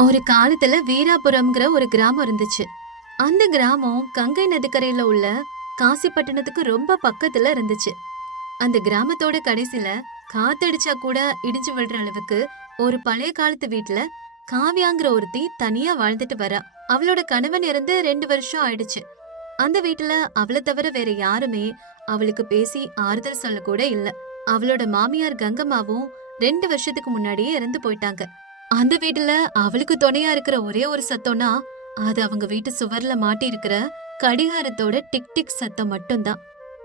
ஒரு காலத்துல வீராபுரம்ங்கிற ஒரு கிராமம் இருந்துச்சு. அந்த கிராமம் கங்கை நதிக்கரையில உள்ள காசிப்பட்டினத்துக்கு ரொம்ப பக்கத்துல இருந்துச்சு. அந்த கிராமத்தோட கடைசில காத்தடிச்சா கூட இடிஞ்சு விழுற அளவுக்கு ஒரு பழைய காலத்து வீட்ல காவியாங்கிற ஒருத்தி தனியா வாழ்ந்துட்டு வரா. அவளோட கணவன் இறந்து ரெண்டு வருஷம் ஆயிடுச்சு. அந்த வீட்டுல அவளை தவிர வேற யாருமே அவளுக்கு பேசி ஆறுதல் சொல்ல கூட இல்ல. அவளோட மாமியார் கங்கம்மாவும் ரெண்டு வருஷத்துக்கு முன்னாடியே இறந்து போயிட்டாங்க. அந்த வீட்டுல அவளுக்கு துணையா இருக்கிற ஒரே ஒரு சத்தம்னா அது அவங்க வீட்டு சுவர்ல மாட்டி இருக்கிற கடிகாரத்தோட டிக் டிக் சத்தம் மட்டும்தான்.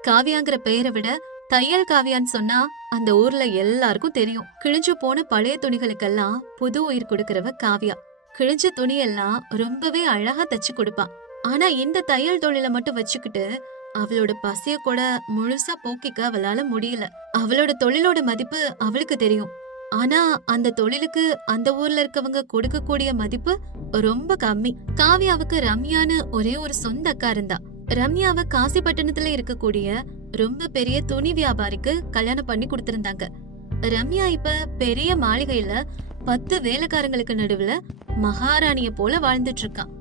காவியாங்கிற பெயரை விட தையல் காவியான்னு சொன்னா அந்த ஊர்ல எல்லாருக்கும் தெரியும். கிழிஞ்சு போன பழைய துணிகளுக்கெல்லாம் புது உயிர் கொடுக்கறவ காவியா. கிழிஞ்ச துணியெல்லாம் ரொம்பவே அழகா தச்சு கொடுப்பா. ஆனா இந்த தையல் தொழில மட்டும் வச்சுக்கிட்டு அவளோட பசிய கூட முழுசா போக்கிக்க அவளால முடியல. அவளோட தொழிலோட மதிப்பு அவளுக்கு தெரியும். ஆனா அந்த தொழிலுக்கு அந்த ஊர்ல இருக்கவங்க கொடுக்கக்கூடிய மதிப்பு ரொம்ப கம்மி. காவியாவுக்கு ரம்யான்னு ஒரே ஒரு சொந்த அக்கா இருந்தா. ரம்யாவை காசிப்பட்டினத்துல இருக்கக்கூடிய ரொம்ப பெரிய துணி வியாபாரிக்கு கல்யாணம் பண்ணி கொடுத்திருந்தாங்க. ரம்யா இப்ப பெரிய மாளிகையில பத்து வேலைக்காரங்களுக்கு நடுவுல மகாராணிய போல வாழ்ந்துட்டு இருக்கான்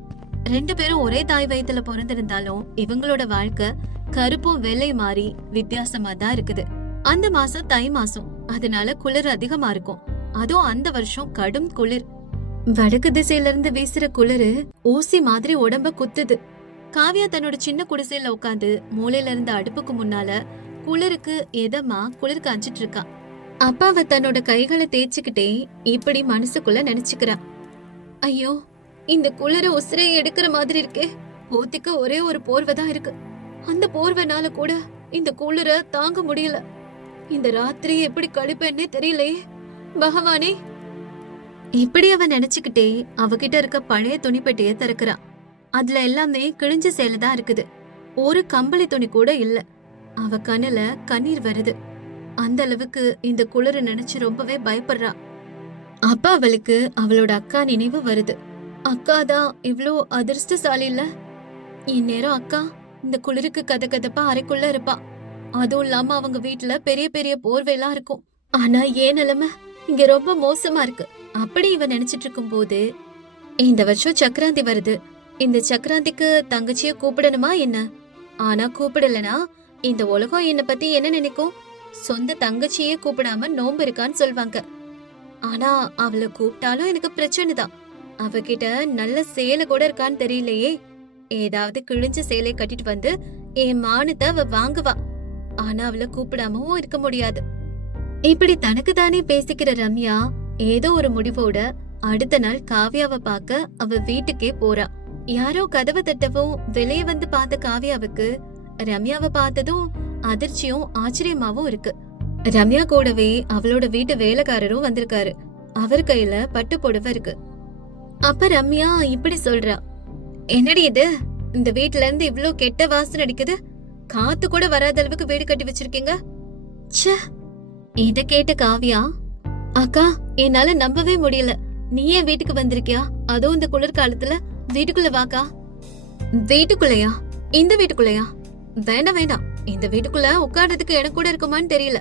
ரெண்டு பேரும் ஒரே தாய் வயத்துல பிறந்திருந்தாலும் இவங்களோட வாழ்க்கை கருப்பும் வெள்ளை மாறி வித்தியாசமா தான் இருக்குது. அந்த மாசம் தை மாசம். அதனால குளிர் அதிகமா இருக்கும். அதுவும் அந்த வருஷம் கடும் குளிர். வடக்கு திசையில இருந்து வீசுற குளிரு ஊசி மாதிரி உடம்ப குத்துது. காவியா தன்னோட சின்ன குடிசையில உட்காந்து மூலையில இருந்த அடுப்புக்கு முன்னால குளிருக்கு எதமா குளிர் காஞ்சிட்டு இருக்கா அப்பா அவ தன்னோட கைகளை தேய்ச்சிக்கிட்டே இப்படி மனசுக்குள்ள நினைச்சுக்கிறா ஐயோ இந்த குளிர உசிரை எடுக்கிற மாதிரி இருக்கே. போத்திக்க ஒரே ஒரு போர்வை தான் இருக்கு. அந்த போர்வைனால கூட இந்த குளிர தாங்க முடியல. இந்த ராத்திரி எப்படி கழிப்பேன்னே தெரியலையே. பகவானே. இப்படி அவன் நினைச்சுக்கிட்டே அவகிட்ட இருக்க பழைய துணிப்பெட்டிய திறக்கிறான். அதுல எல்லாமே கிழிஞ்ச சேலை தான் இருக்குது. ஒரு கம்பளி துணி கூட இல்ல. அவ கண்ணுல கண்ணீர் வருது. அந்த அளவுக்கு இந்த குளிர நினைச்சு ரொம்பவே பயப்படுறா. அப்ப அவளுக்கு அவளோட அக்கா நினைவு வருது. அக்கா தான் இவ்வளோ அதிர்ஷ்டசாலி இல்ல இந்நேரம் அக்கா இந்த குளிருக்கு கத கதப்பா அறைக்குள்ள இருப்பா. அதுவும் இல்லாம அவங்க வீட்டுல பெரிய பெரிய போர்வையெல்லாம் இருக்கும். ஆனா ஏன் நிலைமை? இங்க ரொம்ப மோசமா இருக்கு. அப்படி இவன் நினைச்சிட்டு இருக்கும் போது இந்த வருஷம் சக்கராந்தி வருது. இந்த சக்கராந்திக்கு தங்கச்சிய கூப்பிடணுமா என்ன? ஆனா கூப்பிடலனா இந்த உலகம் என்ன பத்தி என்ன நினைக்கும்? சொந்த தங்கச்சியே கூப்பிடாம நோம்பு இருக்கான்னு சொல்வாங்க. ஆனா அவளை கூப்பிட்டாலும் எனக்கு பிரச்சனை தான் அவகிட்ட நல்ல சேலை கூட இருக்கான்னு தெரியலையே. ஏதாவது கிழிஞ்ச சேலை கட்டிட்டு வந்து என் மானத்தை அவ வாங்குவா. ஆனா அவளை கூப்பிடாமவும் இருக்க முடியாது. இப்படி தனக்கு தானே பேசிக்கிற ரம்யா ஏதோ ஒரு முடிவோட அடுத்த நாள் காவியாவை பார்க்க அவ வீட்டுக்கே போறா. யாரோ கதவை தட்டவும் வெளியே வந்து பார்த்த காவியாவுக்கு ரம்யாவை பார்த்ததும் அதிர்ச்சியும் ஆச்சரியமாவும் இருக்கு. ரம்யா கூடவே அவளோட வீட்டு வேலைக்காரரும் வந்திருக்காரு. அவர் கையில பட்டு புடவை இருக்கு. அப்ப ரம்யா இப்படி சொல்றா என்னடி இது? இந்த வீட்ல இருந்து இவ்ளோ கெட்ட வாசனை அடிக்குது? காத்து கூட வராத அளவுக்கு வீடு கட்டி வச்சிருக்கீங்க? ச்சே இத கேட்ட காவியா அக்கா என்னால நம்பவே முடியல. நீ ஏன் வீட்டுக்கு வந்திருக்கியா? அதுவும் இந்த குளிர்காலத்துல வீட்டுக்குள்ள வாக்கா. வீட்டுக்குள்ளயா? இந்த வீட்டுக்குள்ளயா? வேண்டாம் வேண்டாம் இந்த வீட்டுக்குள்ள உட்கார்றதுக்கு எனக்கு கூட இருக்குமான்னு தெரியல.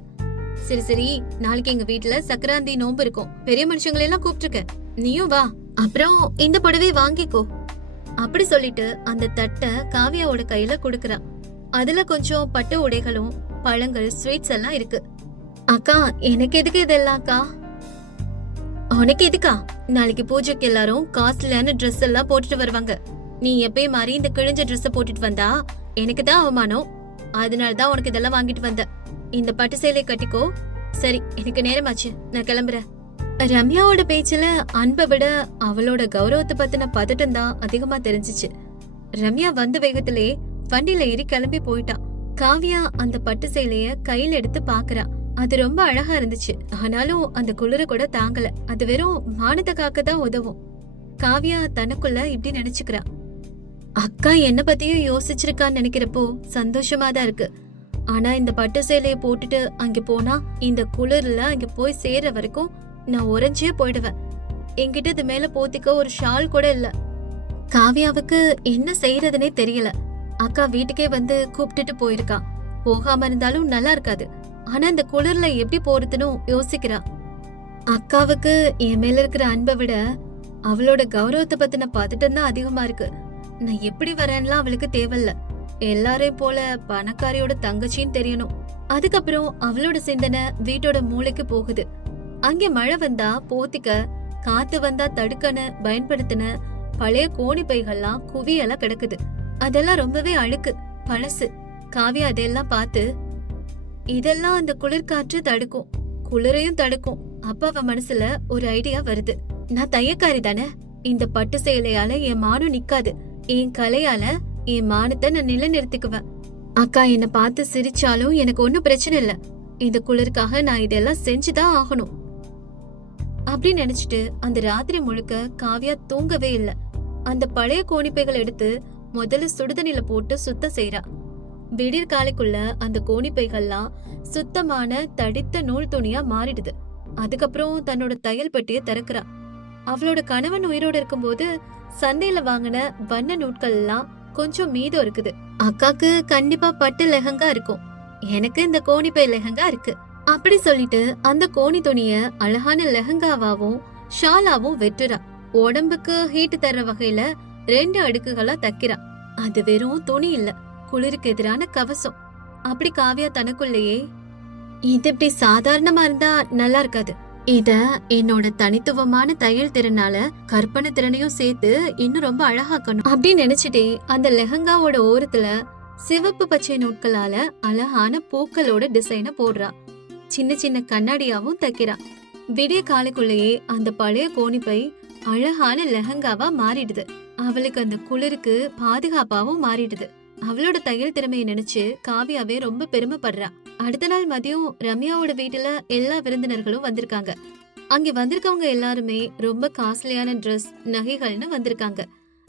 சரி சரி. நாளைக்கு எங்க வீட்டுல சக்கராந்தி நோன்பு இருக்கும். பெரிய மனுஷங்களை எல்லாம் கூப்பிட்டுருக்க. நீயும் வா. அப்புறம் இந்த புடவை வாங்கிக்கோ. அப்படி சொல்லிட்டு அந்த தட்டை காவியாவோட கையில கொடுக்கறா. அதுல கொஞ்சம் பட்டு உடைகளும் பழங்கள் ஸ்வீட்ஸ் எல்லாம் இருக்கு. அக்கா எனக்கு எதுக்கு இதெல்லாம் அக்கா? உனக்கு எதுக்கா? நாளைக்கு பூஜைக்கு எல்லாரும் காஸ்ட்லியான ட்ரெஸ் எல்லாம் போட்டுட்டு வருவாங்க. நீ எப்பயும் மாதிரி இந்த கிழிஞ்ச ட்ரெஸ் போட்டுட்டு வந்தா எனக்கு தான் அவமானம். அதனால தான் உனக்கு இதெல்லாம் வாங்கிட்டு வந்த இந்த பட்டு சேலை கட்டிக்கோ. சரி எனக்கு நேரமாச்சு. நான் கிளம்புறேன். ரம்யாவோட பேச்சுல அன்பை விட அவளோட கௌரவத்தை பத்தின பதட்டம் தான் அதிகமா தெரிஞ்சுச்சு. ரம்யா வந்த வேகத்திலே வண்டியில ஏறி கிளம்பி போயிட்டான். காவியா அந்த பட்டு சேலைய கையில எடுத்து பாக்குறா. அது ரொம்ப அழகா இருந்துச்சு. ஆனாலும் அந்த குளிர கூட தாங்கல. அது வெறும் மானத்தை காக்க தான் உதவும். காவியா தனக்குள்ள இப்படி நினைச்சுக்கிறா. அக்கா என்ன பத்தியும் யோசிச்சிருக்கான்னு நினைக்கிறப்போ சந்தோஷமா தான் இருக்கு. ஆனா இந்த பட்டு சேலையை போட்டுட்டு அங்க போனா இந்த குளிர்ல அங்க போய் சேர்ற வரைக்கும் நான் உறைஞ்சே போயிடுவேன். என்கிட்ட இது மேல போத்திக்க ஒரு ஷால் கூட இல்ல. காவியாவுக்கு என்ன செய்யறதுனே தெரியல. அக்கா வீட்டுக்கே வந்து கூப்பிட்டுட்டு போயிருக்கா. போகாம இருந்தாலும் நல்லா இருக்காது. ஆனா இந்த குளிர்ல எப்படி போறதுன்னு யோசிக்கிறா. அக்காவுக்கு என் மேல இருக்கிற அன்பை விட அவளோட கௌரவத்தை பத்தின பதட்டம் தான் அதிகமா இருக்கு. நான் எப்படி வரேன்லாம் அவளுக்கு தேவையில்ல. எல்லாரையும் போல பணக்காரியோட தங்கச்சின்னு தெரியணும். அதுக்கப்புறம் அவளோட சிந்தனை வீட்டோட மூளைக்கு போகுது. அங்கே மழை வந்தா போத்திக்க காத்து வந்தா தடுக்கன்னு பயன்படுத்தின பழைய கோணி பைகள்லாம் குவியெல்லாம் கிடக்குது. அதெல்லாம் ரொம்பவே அழுக்கு பழசு. காவியா அதெல்லாம் பார்த்து இதெல்லாம் அந்த குளிர்காற்று தடுக்கும். குளிரையும் தடுக்கும். அப்ப அவ மனசுல ஒரு ஐடியா வருது. நான் தையக்காரி தானே? இந்த பட்டு சேலையால என் மானம் நிக்காது. என் கலையால என் மானத்தை நான் நிலைநிறுத்திக்குவேன். அக்கா என்ன பார்த்து சிரிச்சாலும் எனக்கு ஒன்னும் பிரச்சனை இல்ல. இந்த குளிருக்காக நான் இதெல்லாம் செஞ்சுதான் ஆகணும். அப்படின்னு நினைச்சிட்டு அந்த ராத்திரி முழுக்க காவியா தூங்கவே இல்ல. அந்த பழைய கோணிப்பைகள் எடுத்து முதல்ல சுடுதண்ணில போட்டு சுத்தம் செய்யறா விடிர் காலைக்குள்ள அந்த கோணிப்பைகள்லாம் சுத்தமான தடித்த நூல் துணியா மாறிடுது. அதுக்கப்புறம் தன்னோட தையல் பெட்டிய திறக்கிறா. அவளோட கணவன் உயிரோட இருக்கும்போது சந்தையில வாங்கின வண்ண நூட்கள் எல்லாம் கொஞ்சம் மீதம் இருக்குது. அக்காக்கு கண்டிப்பா பட்டு லெஹங்கா இருக்கும். எனக்கு இந்த கோணிப்பை லெஹங்கா இருக்கு. அப்படி சொல்லிட்டு அந்த கோணி துணிய அழகான லெஹங்காவாவும் ஷாலாவும் வெட்டுறா. உடம்புக்கு ஹீட் தர்ற வகையில ரெண்டு அடுக்குகளா தைக்கிறான். அது வெறும் துணி இல்ல குளிருக்கு எதிரான கவசம். அப்படி காவியா தனக்குள்ளேயே இது இப்படி சாதாரணமா இருந்தா நல்லா இருக்காது. இத என்னோட தனித்துவமான தையல் திறனால கற்பனை திறனையும் சேர்த்து இன்னும் ரொம்ப அழகாக்கணும். அப்படின்னு நினைச்சிட்டே அந்த லெஹங்காவோட ஓரத்துல சிவப்பு பச்சை நூட்களால அழகான பூக்களோட டிசைனை போடுறா. சின்ன சின்ன கண்ணாடியாவும் தைக்கிறா. விடிய காலைக்குள்ளேயே அந்த பழைய கோணிப்பை அழகான லெஹங்காவா மாறிடுது. அவளுக்கு அந்த குளிருக்கு பாதுகாப்பாவும் மாறிடுது. அவளோட தையல் திறமையை நினைச்சு காவியாவே ரொம்ப பெருமைப்படுறா. அடுத்த நாள் மதியம் ரம்யாவோட வீட்டுல எல்லா விருந்தினர்களும் வந்திருக்காங்க. அங்க வந்திருக்கவங்க எல்லாருமே ரொம்ப காஸ்ட்லியான ட்ரெஸ் நகைகள்னு வந்திருக்காங்க.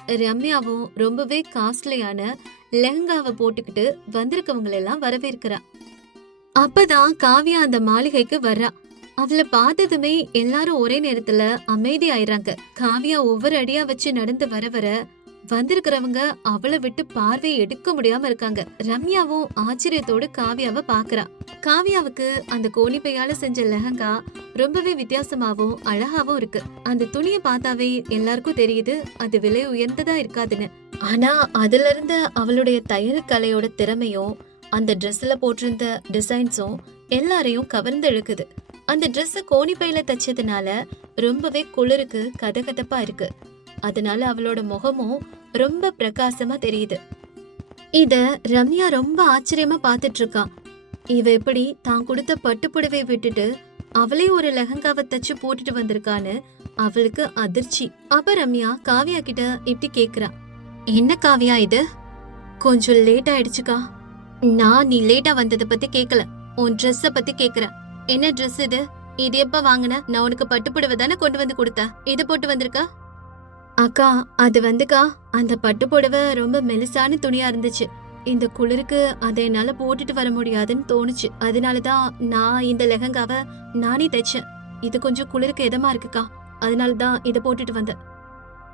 ரம்யாவும் ரொம்பவே காஸ்ட்லியான லெஹங்காவை போட்டுக்கிட்டு வந்திருக்கவங்க எல்லாம் வரவேற்கிறா. அப்பதான் காவியா அந்த மாளிகைக்கு வர்றா. அவளை பார்த்ததுமே எல்லாரும் ஒரே நேரத்துல அமைதி ஆயிடுறாங்க. காவியா ஒவ்வொரு அடியா வச்சு நடந்து வர வர வந்திருக்கிறவங்க அவளை விட்டு பார்வையை எடுக்க முடியாம இருக்காங்க. ரம்யாவும் ஆச்சரியத்தோடு காவியாவை பாக்குறா. காவியாவுக்கு அந்த கோணிப்பையால செஞ்ச லெஹங்கா ரொம்பவே வித்தியாசமாவும் அழகாவும் இருக்கு. அந்த துணியை பார்த்தாவே எல்லாருக்கும் தெரியுது அது விலை உயர்ந்ததா இருக்காதுன்னு. ஆனா அதுல இருந்த அவளுடைய தையல் கலையோட திறமையும் அந்த ட்ரெஸ்ல போட்டிருந்த டிசைன்ஸும் எல்லாரையும் கவர்ந்து இழுக்குது. அந்த Dress கோணிப்பையில தச்சதுனால ரொம்பவே குளிருக்கு கதகதப்பா இருக்கு. அதனால அவளோட முகமும் ரொம்ப பிரகாசமா தெரியுது. இத ரம்யா ரொம்ப ஆச்சரியமா பார்த்துட்டு இருக்கா இவ எப்படி தான் கொடுத்த பட்டு புடவையை விட்டுட்டு அவளே ஒரு லெஹங்காவை தச்சு போட்டுட்டு வந்திருக்கான்னு அவளுக்கு அதிர்ச்சி. அப்ப ரம்யா காவியா கிட்ட இப்படி கேக்குறா. என்ன காவியா இது? கொஞ்சம் லேட் ஆயிடுச்சுக்கா. நான் நீ லேட்டா வந்ததை பத்தி கேக்கல. உன் ட்ரெஸ்ஸ பத்தி கேக்குறேன். என்ன ட்ரெஸ் இது? இது எப்ப வாங்கின? நான் உனக்கு பட்டு புடவை தானே கொண்டு வந்து கொடுத்த இது போட்டு வந்திருக்க? அக்கா அது வந்துக்கா. அந்த பட்டு புடவை ரொம்ப மெலிசான துணியா இருந்துச்சு. இந்த குளிருக்கு அதை என்னால போட்டுட்டு வர முடியாதுன்னு தோணுச்சு. அதனாலதான் நான் இந்த லெஹங்காவை நானே தைச்சேன். இது கொஞ்சம் குளிருக்கு இதமா இருக்குக்கா. அதனாலதான் இதை போட்டுட்டு வந்தேன்.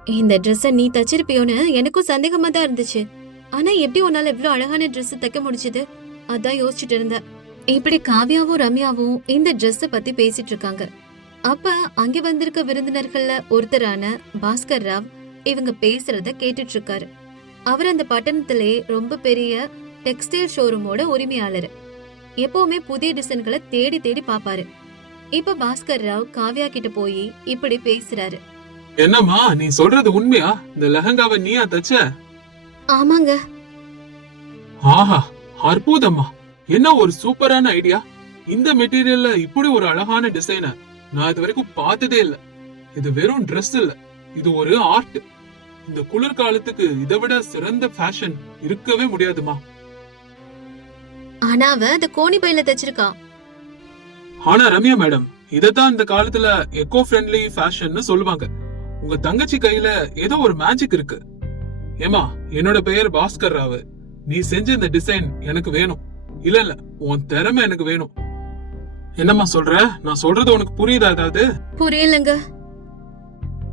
இந்த ட்ரெஸ்ஸை நீ தச்சிருப்பியோன்னு எனக்கும் சந்தேகமா தான் இருந்துச்சு. ஆனா எப்படி உன்னால இவ்வளோ அழகான ட்ரெஸ் தைக்க முடிஞ்சது? அதான் யோசிச்சுட்டு இருந்தேன். இப்படி காவியாவும் ரம்யாவும் இந்த Dress பத்தி பேசிட்டு இருக்காங்க. அப்ப அங்க வந்திருக்க விருந்தினர்கள்ல ஒருத்தரான பாஸ்கர் ராவ் இவங்க பேசுறத கேட்டுட்டு இருக்காரு. அவர் அந்த பட்டணத்திலே ரொம்ப பெரிய டெக்ஸ்டைல் ஷோரூமோட உரிமையாளர். எப்பவுமே புதிய டிசைன்களை தேடி தேடி பாப்பாரு. இப்ப பாஸ்கர் ராவ் காவ்யா கிட்ட போய் இப்படி பேசுறாரு. என்னம்மா நீ சொல்றது உண்மையா? இந்த லெஹங்காவை நீயா தச்ச? ஆமாங்க. ஆஹா அற்புதம்மா. என்ன ஒரு சூப்பரான ஐடியா இந்த மெட்டீரியல்ல இப்படி ஒரு அழகான டிசைனை நான் இது வரைக்கும் பார்த்ததே இல்ல. இது வெறும் Dress இல்ல. இது ஒரு ஆர்ட் இந்த குளிர்காலத்துக்கு இதை விட சிறந்த ஃபேஷன் இருக்கவே முடியாதுமா? ஆனா அவ அந்த கோணி பையில தச்சிருக்கா ஆனா ரம்யா மேடம் இதத்தான் இந்த காலத்துல எக்கோ ஃப்ரெண்ட்லி ஃபேஷன்னு சொல்லுவாங்க. உங்க தங்கச்சி கையில ஏதோ ஒரு மேஜிக் இருக்கு. ஏமா என்னோட பெயர் பாஸ்கர் ராவு. நீ செஞ்ச இந்த டிசைன் எனக்கு வேணும். இல்ல இல்ல. உன் திறமை எனக்கு வேணும். என்னம்மா சொல்ற? நான் சொல்றது உனக்கு புரியுதா ஏதாவது? புரியலங்க.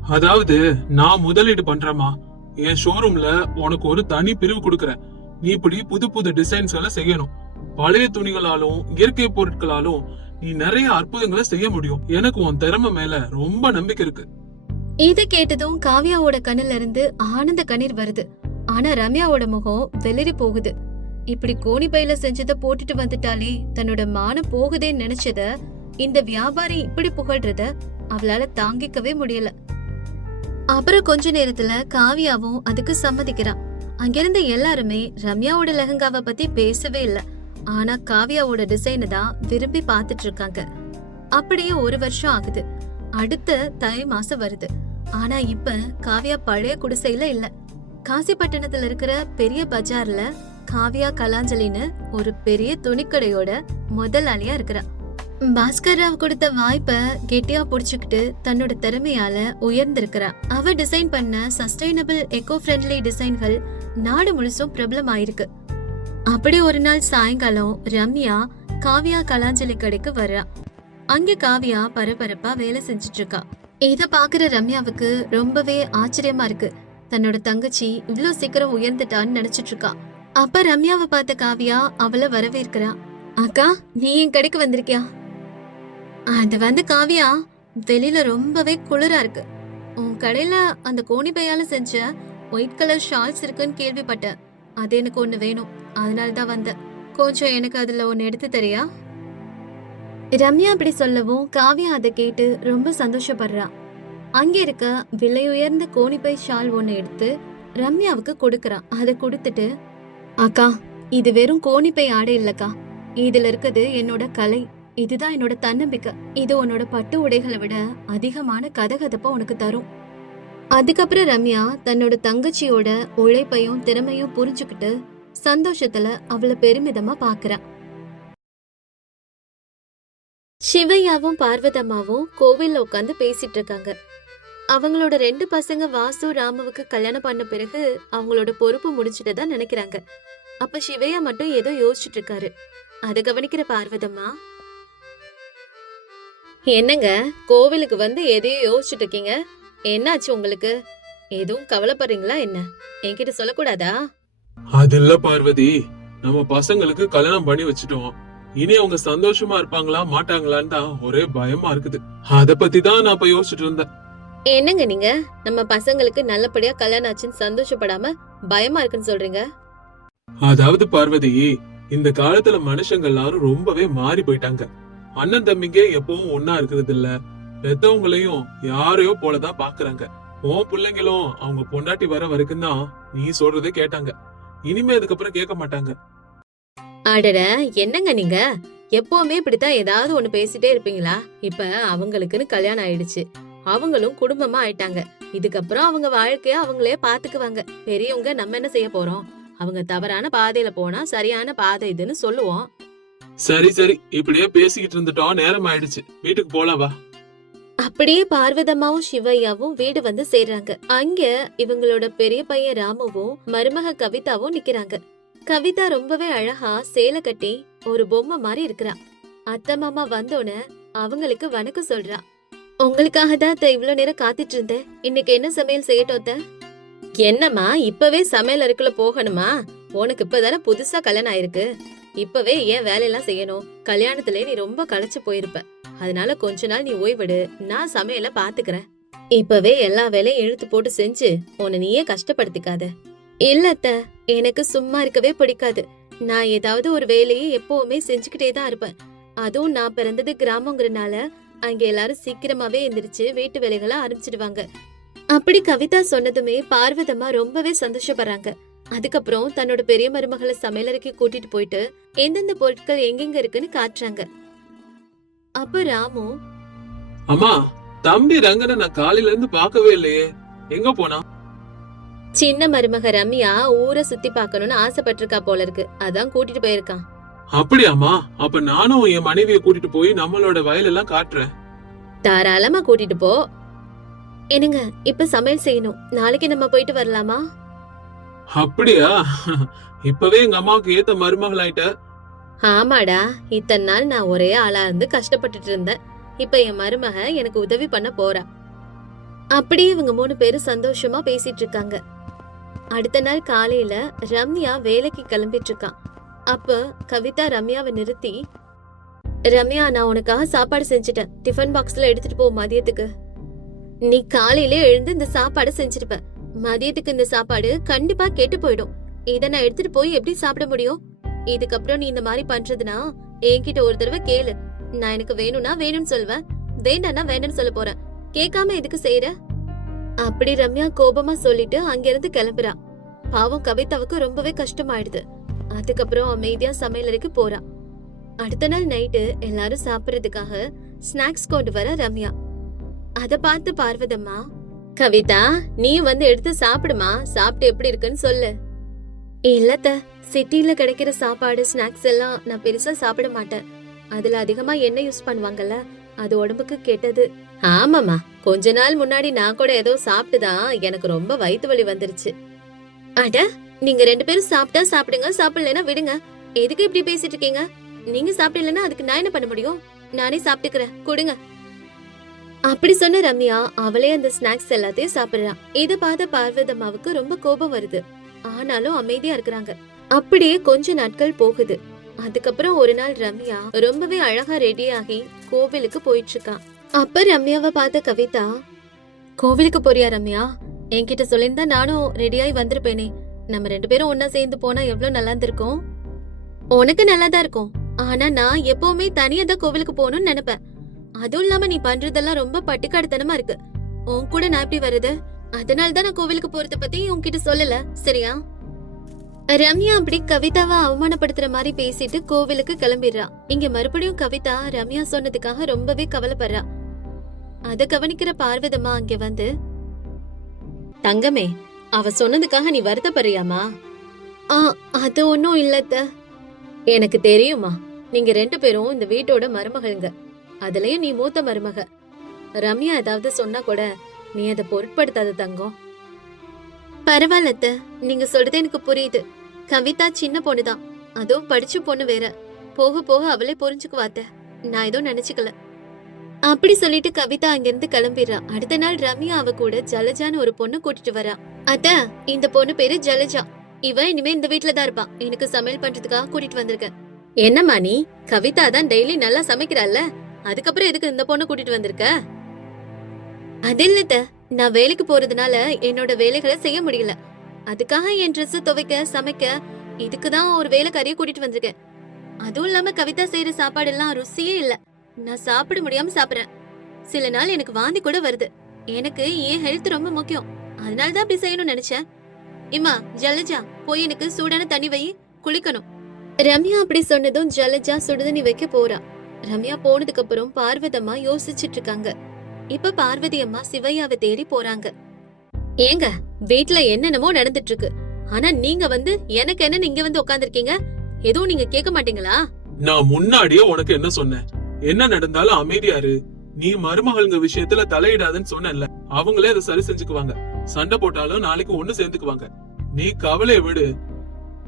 அதாவது நான் முதலீடு பண்றேமா என் ஷோரூம்ல உனக்கு ஒரு தனி பிரிவு கொடுக்கறேன். நீ இப்படி புது புது டிசைன்ஸ் எல்லாம் செய்யணும். பழைய துணிகளாலும் இயற்கை பொருட்களாலும் நீ நிறைய அற்புதங்களை செய்ய முடியும். எனக்கு உன் திறமை மேல ரொம்ப நம்பிக்கை இருக்கு. இத கேட்டதும் காவியாவோட கண்ணுல இருந்து ஆனந்த கண்ணீர் வருது. ஆனா ரம்யாவோட முகம் வெளிரி போகுது. இப்படி கோணி பையில செஞ்சத போட்டுட்டு வந்துட்டாலே தன்னோட மானம் போகுதேன்னு நினைச்சத இந்த வியாபாரி இப்படி புகழ்றத அவளால தாங்கிக்கவே முடியல. அப்புறம் கொஞ்ச நேரத்துல காவியாவும் அதுக்கு சம்மதிக்கிறான் அங்கிருந்த எல்லாருமே ரம்யாவோட லெஹங்காவை பத்தி பேசவே இல்ல. ஆனா காவியாவோட டிசைனை தான் விரும்பி பாத்துட்டு இருக்காங்க. அப்படியே ஒரு வருஷம் ஆகுது. அடுத்த தை மாசம் வருது. ஆனா இப்ப காவியா பழைய குடிசையில இல்ல. காசிப்பட்டினத்துல இருக்கிற பெரிய பஜார்ல காவியா கலாஞ்சலின்னு ஒரு பெரிய துணிக்கடையோட முதலாளியா இருக்கிறா. பாஸ்கர் ராவ் கொடுத்த வாய்ப்பை கெட்டியா புடிச்சுக்கிட்டு தன்னோட திறமையால உயர்ந்திருக்கிறா. அவ டிசைன் பண்ண சஸ்டைனபிள் எக்கோ ஃப்ரெண்ட்லி டிசைன்கள் நாடு முழுசும் பிரபலம் ஆயிருக்கு அப்படி ஒரு நாள் சாயங்காலம் ரம்யா காவியா கலாஞ்சலி கடைக்கு வர்றா. அங்க காவியா பரபரப்பா வேலை செஞ்சுட்டு இருக்கா இத பாக்குற ரம்யாவுக்கு ரொம்பவே ஆச்சரியமா இருக்கு. தன்னோட தங்கச்சி இவ்ளோ சீக்கிரம் உயர்ந்துட்டான்னு நினைச்சிட்டு இருக்கா அப்ப ரம்யாவை பார்த்த காவியா அவளை வரவேற்கிறா. அக்கா நீ என் கடைக்கு வந்திருக்கியா? அது வந்து காவியா வெளியில ரொம்பவே குளிரா இருக்கு. உன் கடையில அந்த கோணி பையால செஞ்ச ஒயிட் கலர் ஷால்ஸ் இருக்குன்னு கேள்விப்பட்டேன். அது எனக்கு ஒண்ணு வேணும். அதனால தான் வந்தேன். கொஞ்சம் எனக்கு அதுல ஒன்னு எடுத்து தெரியா? ரம்யா அப்படி சொல்லவும் காவியா அதை கேட்டு ரொம்ப சந்தோஷப்படுறா. அங்க இருக்க விலை உயர்ந்த கோணிப்பை ஷால் ஒன்னு எடுத்து ரம்யாவுக்கு கொடுக்கறா. அதை கொடுத்துட்டு அக்கா இது வெறும் கோணிப்பை ஆடை இல்லக்கா இதுல இருக்குது என்னோட கலை. இதுதான் என்னோட தன்னம்பிக்கை. இது உன்னோட பட்டு உடைகளை விட அதிகமான கதகதப்ப உனக்கு தரும். அதுக்கப்புறம் ரம்யா தன்னோட தங்கச்சியோட உழைப்பையும் திறமையும் புரிஞ்சுக்கிட்டு சந்தோஷத்துல அவளை பெருமிதமா பாக்குறா. சிவையாவும் பார்வதம்மாவும் கோவில்ல உட்காந்து பேசிட்டு இருக்காங்க. அவங்களோட ரெண்டு பசங்க வாசு ராமுவுக்கு கல்யாணம் பண்ண பிறகு அவங்களோட பொறுப்பு முடிச்சிட்டதா நினைக்கிறாங்க. அப்ப சிவையா மட்டும் ஏதோ யோசிச்சுட்டு இருக்காரு. அதை கவனிக்கிற பார்வதம்மா? என்னங்க கோவிலுக்கு வந்து எதையோ யோசிச்சுட்டு இருக்கீங்க? என்னாச்சு உங்களுக்கு? எதுவும் கவலைப்படுறீங்களா என்ன? என்கிட்ட சொல்லக்கூடாதா? அதில்ல பார்வதி நம்ம பசங்களுக்கு கல்யாணம் பண்ணி வச்சுட்டோம். இனி அவங்க சந்தோஷமா இருப்பாங்களா மாட்டாங்களான்னு தான் ஒரே பயமா இருக்குது. அத பத்தி தான் நான் இப்ப யோசிச்சுட்டு இருந்தேன். என்னங்க நீங்க? நம்ம பசங்களுக்கு நல்லபடியா கல்யாணம் ஆச்சுன்னு சந்தோஷப்படாம பயமா இருக்குன்னு சொல்றீங்க? அதாவது பார்வதி இந்த காலத்துல மனுஷங்க எல்லாரும் ரொம்பவே மாறி போயிட்டாங்க. அண்ணன் தம்பிங்க எப்பவும் ஒன்னா இருக்கிறது இல்ல பெத்தவங்களையும் யாரையோ போலதான் பாக்குறாங்க. உன் பிள்ளைங்களும் அவங்க பொண்டாட்டி வர வரைக்கும் தான் நீ சொல்றதே கேட்டாங்க. இனிமே அதுக்கப்புறம் கேட்க மாட்டாங்க. அடட என்னங்க நீங்க? எப்பவுமே இப்படித்தான் ஏதாவது ஒண்ணு பேசிட்டே இருப்பீங்களா? இப்ப அவங்களுக்குன்னு கல்யாணம் ஆயிடுச்சு. அவங்களும் குடும்பமா ஆயிட்டாங்க. இதுக்கப்புறம் அவங்க வாழ்க்கைய அவங்களே பாத்துக்குவாங்க. பெரியவங்க நம்ம என்ன செய்ய போறோம்? அவங்க தவறான பாதையில போனா சரியான பாதை இதுன்னு சொல்லுவோம். சரி சரி. இப்படியே பேசிக்கிட்டு இருந்துட்டோம் நேரம் ஆயிடுச்சு. வீட்டுக்கு போலாம் வா. அப்படியே பார்வதம்மாவும் சிவையாவும் வீடு வந்து சேர்றாங்க. அங்க இவங்களோட பெரிய பையன் ராமுவும் மருமக கவிதாவும் நிக்கிறாங்க. கவிதா ரொம்பவே அழகா சேலை கட்டி ஒரு பொம்மை மாதிரி இருக்கிறா. அத்தை மாமா வந்தோன அவங்களுக்கு வணக்கம் சொல்றா. உங்களுக்காக தான் இவ்வளோ இவ்வளவு நேரம் காத்துட்டு இருந்தேன். இன்னைக்கு என்ன சமையல் செய்யட்டும் என்னம்மா இப்பவே சமையல் அறைக்குள்ள போகணுமா? உனக்கு இப்பதானே புதுசா கல்யாணம் ஆயிருக்கு. இப்பவே ஏன் வேலையெல்லாம் செய்யணும்? கல்யாணத்துல நீ ரொம்ப களைச்சு போயிருப்ப. அதனால கொஞ்ச நாள் நீ ஓய்விடு. நான் சமையல பாத்துக்கிறேன். இப்பவே எல்லா வேலையும் இழுத்து போட்டு செஞ்சு உன்னை நீயே கஷ்டப்படுத்திக்காத. இல்ல அத்த. எனக்கு சும்மா இருக்கவே பிடிக்காது. நான் ஏதாவது ஒரு வேலையை எப்பவுமே செஞ்சுக்கிட்டே தான் இருப்பேன். அதுவும் நான் பிறந்தது கிராமங்கிறனால அங்க எல்லாரும் சீக்கிரமாவே எந்திரிச்சு வீட்டு வேலைகளை ஆரம்பிச்சிடுவாங்க. அப்படி கவிதா சொன்னதுமே பார்வதம்மா ரொம்பவே சந்தோஷப்படுறாங்க. அதுக்கப்புறம் தன்னோட பெரிய மருமகளை சமையலறைக்கு கூட்டிட்டு போயிட்டு எந்தெந்த பொருட்கள் எங்கெங்க இருக்குன்னு காட்டுறாங்க. அப்ப ராமு அம்மா தம்பி ரங்கனை நான் காலையில இருந்து பார்க்கவே இல்லையே. எங்க போனா? சின்ன மருமக ரம்யா ஊரை சுத்தி பார்க்கணும்னு ஆசைப்பட்டிருக்கா போல இருக்கு. அதான் கூட்டிட்டு போயிருக்கான். அப்படியாம்மா அப்ப நானும் என் மனைவியை கூட்டிட்டு போய் நம்மளோட வயலெல்லாம் காட்டுறேன். தாராளமா கூட்டிட்டு போ. என்னங்க இப்ப சமையல் செய்யணும். நாளைக்கு நம்ம போயிட்டு வரலாமா? அப்படியா? இப்பவே எங்க அம்மாவுக்கு ஏத்த மருமகள் ஆயிட்ட ஆமாடா இத்தனை நாள் நான் ஒரே ஆளா இருந்து கஷ்டப்பட்டுட்டு இருந்தேன். இப்ப என் மருமக எனக்கு உதவி பண்ண போறா. அப்படியே இவங்க மூணு பேரும் சந்தோஷமா பேசிட்டு இருக்காங்க. அடுத்த நாள் காலையில ரம்யா வேலைக்கு கிளம்பிட்டு இருக்கான். அப்ப கவிதா ரம்யாவை நிறுத்தி ரம்யா நான் உனக்காக சாப்பாடு செஞ்சுட்டேன். டிஃபன் பாக்ஸ்ல எடுத்துட்டு போ மதியத்துக்கு. நீ காலையில எழுந்து இந்த சாப்பாடு செஞ்சிருப்ப. மதியத்துக்கு இந்த சாப்பாடு கண்டிப்பா கெட்டு போயிடும். இதை நான் எடுத்துட்டு போய் எப்படி சாப்பிட முடியும்? இதுக்கப்புறம் நீ இந்த மாதிரி பண்றதுனா என்கிட்ட ஒரு தடவை கேளு. நான் எனக்கு வேணும்னா வேணும்னு சொல்லுவேன். வேண்டாம்னா வேண்டாம்னு சொல்ல போறேன். கேட்காம எதுக்கு செய்யற அப்படி ரம்யா கோபமா சொல்லிட்டு அங்கிருந்து கிளம்புறா. பாவம் கவிதாவுக்கு ரொம்பவே கஷ்டமாயிடுது. அதுக்கப்புறம் அமைதியா சமையலறைக்கு போறா அடுத்த நாள் நைட்டு எல்லாரும் சாப்பிடுறதுக்காக ஸ்நாக்ஸ் கொண்டு வர ரம்யா. அத பார்த்து பார்வதம்மா கவிதா நீ வந்து எடுத்து சாப்பிடுமா? சாப்பிட்டு எப்படி இருக்குன்னு சொல்லு. இல்லத்த சிட்டில கிடைக்கிற சாப்பாடு ஸ்நாக்ஸ் எல்லாம் நான் பெருசா சாப்பிட மாட்டேன். அதுல அதிகமா எண்ணெய் யூஸ் பண்ணுவாங்கல்ல அது உடம்புக்கு கெட்டது. ஆமாமா கொஞ்ச நாள் முன்னாடி நான் கூட ஏதோ சாப்பிட்டுதான் எனக்கு ரொம்ப வயிற்று வலி வந்துருச்சு. அட நீங்க ரெண்டு பேரும் சாப்பிட்டா சாப்பிடுங்க சாப்பிடலன்னா விடுங்க. எதுக்கு இப்படி பேசிட்டு இருக்கீங்க? நீங்க சாப்பிடலன்னா அதுக்கு நான் என்ன பண்ண முடியும்? நானே சாப்பிட்டுக்கிறேன். கொடுங்க. அப்படி சொன்ன ரம்யா அவளே அந்த ஸ்நாக்ஸ் எல்லாத்தையும் சாப்பிடுறா. இத பார்த்த பார்வதம்மாவுக்கு ரொம்ப கோபம் வருது. ஆனாலும் அமைதியா இருக்கிறாங்க. அப்படியே கொஞ்ச நாட்கள் போகுது. அதுக்கப்புறம் ஒரு நாள் ரம்யா ரொம்பவே அழகா ரெடி ஆகி கோவிலுக்கு போயிட்டு இருக்கா அப்ப ரம்யாவை பார்த்த கவிதா கோவிலுக்கு போறியா ரம்யா? என்கிட்ட சொல்லியிருந்தா நானும் ரெடியாகி வந்திருப்பேனே. நம்ம ரெண்டு பேரும் ஒன்னா சேர்ந்து போனா எவ்வளவு நல்லா இருந்திருக்கும் உனக்கு நல்லா தான் இருக்கும். ஆனா நான் எப்பவுமே தனியா தான் கோவிலுக்கு போகணும்னு நினைப்பேன். அதுவும் இல்லாம நீ பண்றதெல்லாம் ரொம்ப பட்டுக்காடுத்தனமா இருக்கு. உன் கூட நான் எப்படி வருது அதனால தான் நான் கோவிலுக்கு போறத பத்தி உன்கிட்ட சொல்லல. சரியா? ரம்யா அப்படி கவிதாவை அவமானப்படுத்துற மாதிரி பேசிட்டு கோவிலுக்கு கிளம்பிடுறா. இங்க மறுபடியும் கவிதா ரம்யா சொன்னதுக்காக ரொம்பவே கவலைப்படுறா. அத கவனிக்கிற பார்வதம்மா அங்க வந்து தங்கமே அவ சொன்னதுக்காக நீ வருத்தப்படுறியாமா ஆ அது ஒன்றும் இல்லத்த எனக்கு தெரியுமா நீங்க ரெண்டு பேரும் இந்த வீட்டோட மருமகள்ங்க. அதுலயும் நீ மூத்த மருமக. ரம்யா ஏதாவது சொன்னா கூட நீ அதை பொருட்படுத்தாத தங்கம். பரவாயில்லத்த நீங்க சொல்றது எனக்கு புரியுது. கவிதா சின்ன பொண்ணுதான். அதுவும் படிச்ச பொண்ணு வேற. போக போக அவளே புரிஞ்சுக்குவாத்த நான் எதுவும் நினைச்சுக்கல. அப்படி சொல்லிட்டு கவிதா அங்கிருந்து கிளம்பிடுறான் அடுத்த நாள் ரம்யா அவ கூட ஜலஜான்னு ஒரு பொண்ணு கூட்டிட்டு வரா. அத்த இந்த பொண்ணு பேரு ஜலஜா. இவ இனிமே இந்த வீட்ல தான் இருப்பா. எனக்கு சமையல் பண்றதுக்காக கூட்டிட்டு வந்திருக்கேன். என்னம்மா நீ? கவிதா தான் டெய்லி நல்லா சமைக்கிறாள்ல. அதுக்கப்புறம் எதுக்கு இந்த பொண்ணு கூட்டிட்டு வந்திருக்க? அது இல்லத்த நான் வேலைக்கு போறதுனால என்னோட வேலைகளை செய்ய முடியல. அதுக்காக என் ட்ரெஸ் துவைக்க சமைக்க இதுக்கு தான் ஒரு வேலைக்காரியை கூட்டிட்டு வந்திருக்கேன். அதுவும் இல்லாம கவிதா செய்யற சாப்பாடு எல்லாம் ருசியே இல்ல. நான் சாப்பிட முடியாம சாப்பிடுறேன். சில நாள் எனக்கு வாந்தி கூட வருது. எனக்கு என் ஹெல்த் ரொம்ப முக்கியம். அதனால தான் அப்படி செய்யணும்னு நினைச்சேன். இம்மா ஜலஜா போய் எனக்கு சூடான தண்ணி வை குளிக்கணும். ரம்யா அப்படி சொன்னதும் ஜலஜா சுடுதண்ணி வைக்க போறா. ரம்யா போனதுக்கு அப்புறம் பார்வதம்மா யோசிச்சுட்டு இருக்காங்க. இப்ப பார்வதி அம்மா சிவையாவை தேடி போறாங்க. ஏங்க வீட்ல என்னென்னமோ நடந்துட்டு இருக்கு. ஆனா நீங்க வந்து எனக்கு என்னன்னு இங்க வந்து உட்கார்ந்துருக்கீங்க எதுவும் நீங்க கேட்க மாட்டீங்களா? நான் முன்னாடியே உனக்கு என்ன சொன்னேன்? என்ன நடந்தாலும் அமைதியாரு நீ மருமகள்ங்க விஷயத்துல தலையிடாதன்னு சொன்னேன்ல. அவங்களே அதை சரி செஞ்சுக்குவாங்க. சண்டை போட்டாலும் நாளைக்கு ஒண்ணு சேர்ந்துக்குவாங்க. நீ கவலைய விடு.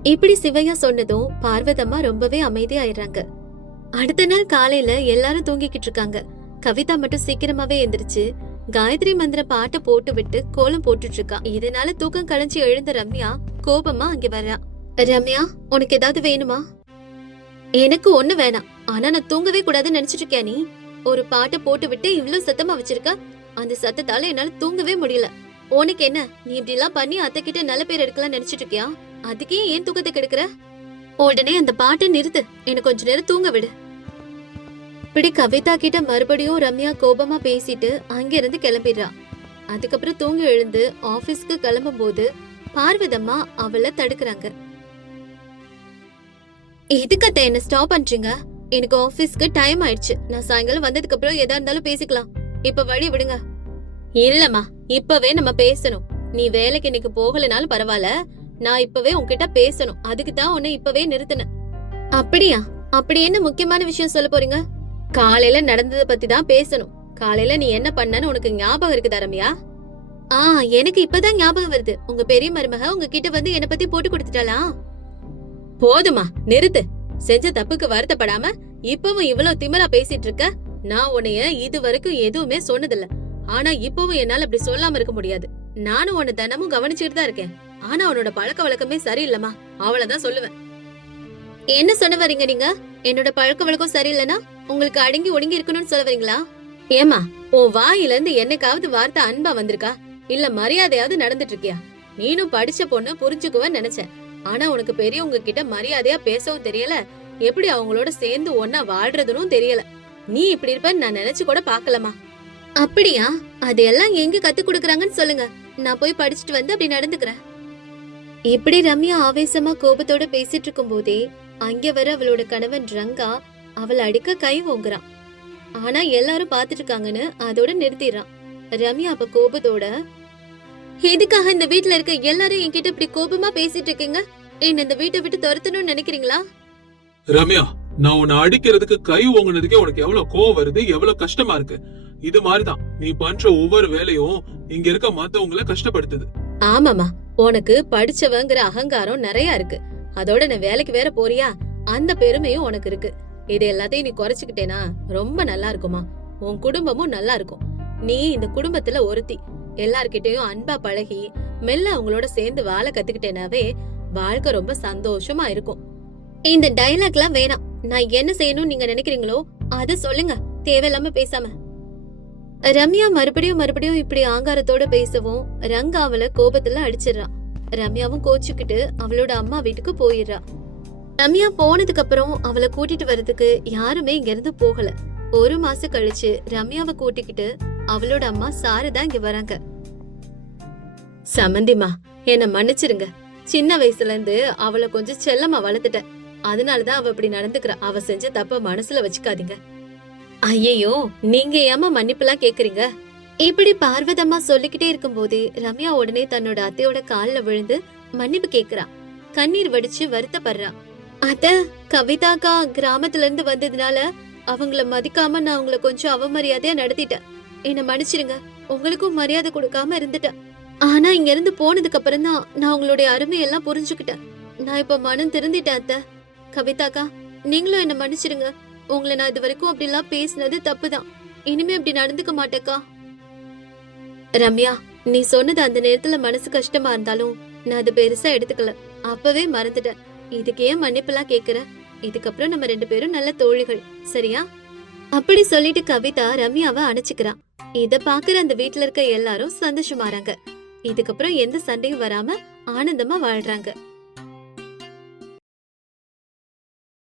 இப்படி சிவையா சொன்னதும் பார்வதம்மா ரொம்பவே அமைதியாயிடுறாங்க. அடுத்த நாள் காலையில எல்லாரும் தூங்கிக்கிட்டு இருக்காங்க. கவிதா மட்டும் சீக்கிரமாவே எந்திரிச்சு காயத்ரி மந்திர பாட்டை போட்டு விட்டு கோலம் போட்டுட்டு இருக்கா. இதனால தூக்கம் களைஞ்சு எழுந்த ரம்யா கோபமா அங்க வர்றா. ரம்யா உனக்கு ஏதாவது வேணுமா? எனக்கு ஒண்ணு வேணாம். ஆனா நான் தூங்கவே கூடாதுன்னு நினைச்சிட்டு இருக்கியா நீ? ஒரு பாட்டை போட்டு விட்டு இவ்வளவு சத்தமா வச்சிருக்க? அந்த சத்தத்தால என்னால தூங்கவே முடியல. உனக்கு என்ன? நீ இப்படி எல்லாம் பண்ணி அத்தை கிட்ட நல்ல பேர் எடுக்கலாம் நினைச்சிட்டு இருக்கியா? அதுக்கே ஏன் தூக்கத்தை கெடுக்கிற? உடனே அந்த பாட்டை நிறுத்து. எனக்கு கொஞ்ச நேரம் தூங்க விடு. இப்படி கவிதா கிட்ட மறுபடியும் ரம்யா கோபமா பேசிட்டு அங்கிருந்து கிளம்பிடுறா. அதுக்கப்புறம் தூங்கி எழுந்து ஆபீஸ்க்கு கிளம்பும் போது பார்வதம்மா அவளை தடுக்கிறாங்க. எதுக்கு அத்தை என்ன ஸ்டாப் பண்றீங்க? எனக்கு ஆபீஸ்க்கு டைம் ஆயிடுச்சு. நான் சாயங்காலம் வந்ததுக்கு அப்புறம் எதா இருந்தாலும் பேசிக்கலாம். இப்ப வழி விடுங்க. இல்லம்மா இப்பவே நம்ம பேசணும். நீ வேலைக்கு இன்னைக்கு போகலனாலும் பரவாயில்ல. நான் இப்பவே உன்கிட்ட பேசணும். அதுக்கு தான் உன்னை இப்பவே நிறுத்தினேன். அப்படியா? அப்படி என்ன முக்கியமான விஷயம் சொல்ல போறீங்க? காலையில நடந்தத பத்தி தான் பேசணும். காலையில நீ என்ன பண்ணனு உனக்கு ஞாபகம் இருக்குதா ரம்யா ஆ எனக்கு இப்பதான் ஞாபகம் வருது. உங்க பெரிய மருமக உங்ககிட்ட வந்து என்ன பத்தி போட்டு கொடுத்துட்டாளா? போதுமா நிறுத்து. செஞ்ச தப்புக்கு வருத்தப்படாம இப்பவும் இவ்வளவு திமிரா பேசிட்டு இருக்க? நான் உன்னைய இது வரைக்கும் எதுவுமே சொன்னதில்ல. ஆனா இப்பவும் என்னால அப்படி சொல்லாம இருக்க முடியாது. நானும் உன்னை தினமும் கவனிச்சுட்டு தான் இருக்கேன். ஆனா உன்னோட பழக்க வழக்கமே சரியில்லைமா அவ்வளவுதான் சொல்லுவேன். என்ன சொல்ல வரீங்க நீங்க? என்னோட பழக்க வழக்கம் சரியில்லைனா உங்களுக்கு அடங்கி ஒடுங்கி இருக்கணும்னு சொல்ல வரீங்களா ஏமா உன் வாயில இருந்து என்னைக்காவது வார்த்தை அன்பா வந்திருக்கா? இல்ல மரியாதையாவது நடந்துட்டு இருக்கியா நீனும் படிச்ச பொண்ணு புரிஞ்சுக்குவேன்னு நினைச்சேன். ஆனா உனக்கு பெரியவங்க கிட்ட மரியாதையா பேசவும் தெரியல. எப்படி அவங்களோட சேர்ந்து ஒன்னா வாழ்றதுனும் தெரியல. நீ இப்படி இருப்பன்னு நான் நினைச்சு கூட பாக்கலமா அப்படியா? அதெல்லாம் எங்க கத்து கொடுக்கறாங்கன்னு சொல்லுங்க. நான் போய் படிச்சுட்டு வந்து அப்படி நடந்துக்கிறேன். இப்படி ரம்யா ஆவேசமா கோபத்தோட பேசிட்டு இருக்கும் போதே அங்க வர அவளோட கணவன் ரங்கா அவளை அடிக்க கை ஓங்குறான். ஆனா எல்லாரும் பாத்துட்டு இருக்காங்கன்னு அதோட நிறுத்திடுறான். ரம்யா அப்ப கோபத்தோட எதுக்காக இந்த வீட்டுல இருக்க எல்லாரும் என்கிட்ட இப்படி கோபமா பேசிட்டு இருக்கீங்க? என்ன இந்த வீட்டை விட்டு துரத்தணும்னு நினைக்கிறீங்களா? ரம்யா நான் உன்னை அடிக்கிறதுக்கு கை ஓங்குனதுக்கே உனக்கு எவ்வளவு கோவம் வருது எவ்வளவு கஷ்டமா இருக்கு. இது மாதிரிதான். நீ பண்ற ஒவ்வொரு வேலையும் இங்க இருக்க மத்தவங்கள கஷ்டப்படுத்துது. ஆமாமா உனக்கு படிச்சவங்கிற அகங்காரம் நிறைய இருக்கு. அதோட நான் வேலைக்கு வேற போறியா? அந்த பெருமையும் உனக்கு இருக்கு. இது எல்லாத்தையும் நீ குறைச்சுக்கிட்டேனா ரொம்ப நல்லா இருக்குமா உன் குடும்பமும் நல்லா இருக்கும். நீ இந்த குடும்பத்துல ஒருத்தி. எல்லார்கிட்டயும் அன்பா பழகி மெல்ல அவங்களோட சேர்ந்து வாழ கத்துக்கிட்டேனாவே வாழ்க்கை ரொம்ப சந்தோஷமா இருக்கும். இந்த டயலாக்லாம் வேணாம். நான் என்ன செய்யணும்னு நீங்க நினைக்கிறீங்களோ அது சொல்லுங்க. தேவையில்லாம பேசாம. ரம்யா மறுபடியும் மறுபடியும் இப்படி ஆங்காரத்தோட பேசவும் ரங்கா அவளை கோபத்துல அடிச்சிடுறான் ரம்யாவும் கோச்சுக்கிட்டு அவளோட அம்மா வீட்டுக்கு போயிடுறா. ரம்யா போனதுக்கு அப்புறம் அவளை கூட்டிட்டு வர்றதுக்கு யாருமே இங்க இருந்து போகல. ஒரு மாசம் கழிச்சு ரம்யாவை கூட்டிக்கிட்டு அவளோட அம்மா சாரதா இங்க வராங்க. சமந்திமா என்ன மன்னிச்சிருங்க. சின்ன வயசுல இருந்து அவளை கொஞ்சம் செல்லமா வளர்த்துட்டேன். அதனாலதான் அவ இப்படி நடந்துக்கிறா. அவ செஞ்ச தப்ப மனசுல வச்சுக்காதீங்க. ஐயையோ நீங்க ஏமா மன்னிப்புலாம் கேக்குறீங்க? இப்படி பார்வதம்மா சொல்லிக்கிட்டே இருக்கும்போது ரம்யா உடனே தன்னோட அத்தையோட கால்ல விழுந்து மன்னிப்பு கேக்குறா. கண்ணீர் வடிச்சு வருத்தப்படுறா. அத்த கவிதாக்கா கிராமத்துல இருந்து வந்ததுனால அவங்கள மதிக்காம நான் அவங்கள கொஞ்சம் அவமரியாதையா நடத்திட்டேன். என்ன மன்னிச்சிருங்க உங்களுக்கும் மரியாதை கொடுக்காம இருந்துட்டேன். ஆனா இங்க இருந்து போனதுக்கு அப்புறம் தான் நான் உங்களுடைய அருமையெல்லாம் புரிஞ்சுக்கிட்டேன். நான் இப்ப மனம் திருந்திட்டேன் அத்த. கவிதாக்கா நீங்களும் என்ன மன்னிச்சிருங்க உங்களை நான் இது வரைக்கும் அப்படிலாம் பேசினது தப்புதான். இனிமே அப்படி நடந்துக்க மாட்டேக்கா. ரம்யா நீ சொன்னது அந்த நேரத்துல மனசு கஷ்டமா இருந்தாலும் நான் அது பெருசா எடுத்துக்கல. அப்பவே மறந்துட்டேன். இதுக்கு ஏன் மன்னிப்புலாம் கேக்குற? இதுக்கப்புறம் நம்ம ரெண்டு பேரும் நல்ல தோழிகள். சரியா? அப்படி சொல்லிட்டு கவிதா ரம்யாவை அணைச்சுக்கிறான் இத பாக்குற அந்த வீட்டுல இருக்க எல்லாரும் சந்தோஷமாறாங்க இதுக்கப்புறம் எந்த சண்டையும் வராம ஆனந்தமா வாழ்றாங்க.